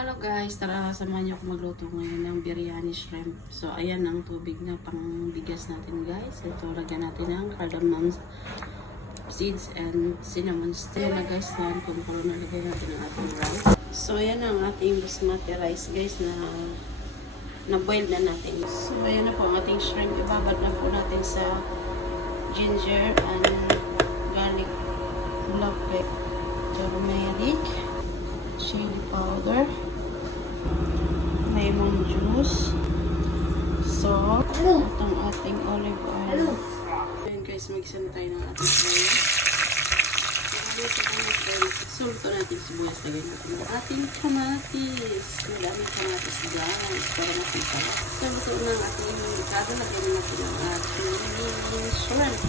Hello guys, tara samahan niyo ako magluto ngayon ng biryani shrimp. So ayan ang tubig na pangbigas natin guys. Ito lagyan natin ng cardamom seeds and cinnamon stick. Ayan na guys, kung nalagay natin ang ating rice. So ayan ang ating basmati rice guys na boil na natin. So ayan na po ang ating shrimp. Ibabad na po natin sa ginger and garlic, black pepper, turmeric, chili powder, lemon juice, salt, itong ating olive oil. Ayan guys, mag-isa na tayo ng ating oil. So, ito natin sibuyas. Lagay natin ang ating kamatis. Madaming kamatis guys para makita. So, ito na ang ating ricado. Lagyan natin ang ating shrimp.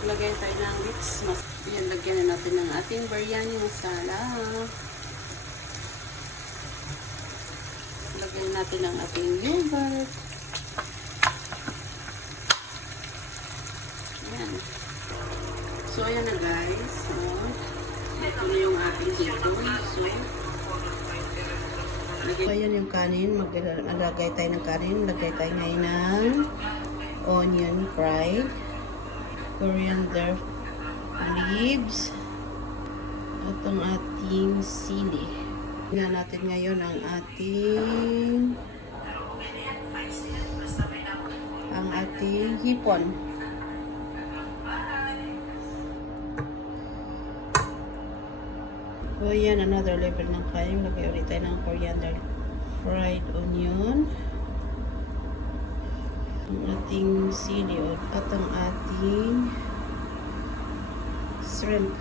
Lagyan tayo ng mix. Yan, lagyan na natin ng ating biryani masala. Lagyan natin ang ating yogurt. Ayan. So, ayan na guys. So, ito na yung ating hipon. So, ayan yung kanin. Maglagay tayo ng kanin. Lagay tayo ngayon ng onion fried, coriander leaves, at ang ating sili. Tingnan natin ngayon ang ating hipon. So yan, another level ng kain. Lagay ulit tayo ng coriander, fried onion, ang ating sili at ang ating shrimp.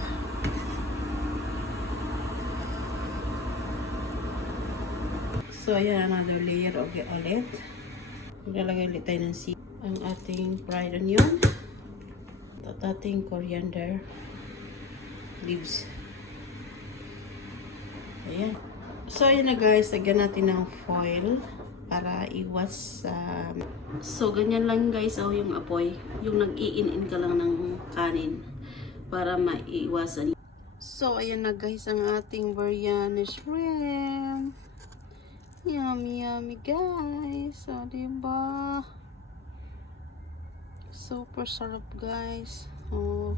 So ayan, another layer ulit. Maglalagay ulit tayo ng sili, ang ating fried onion at ating coriander leaves. Ayan. So ayan na guys, lagyan natin ng foil para iwas so ganyan lang guys yung apoy, yung nag-iin-in ka lang ng kanin para maiwasan. So ayan na guys ang ating biryani shrimp. Yummy yummy guys. So diba, super sarap guys. Oh.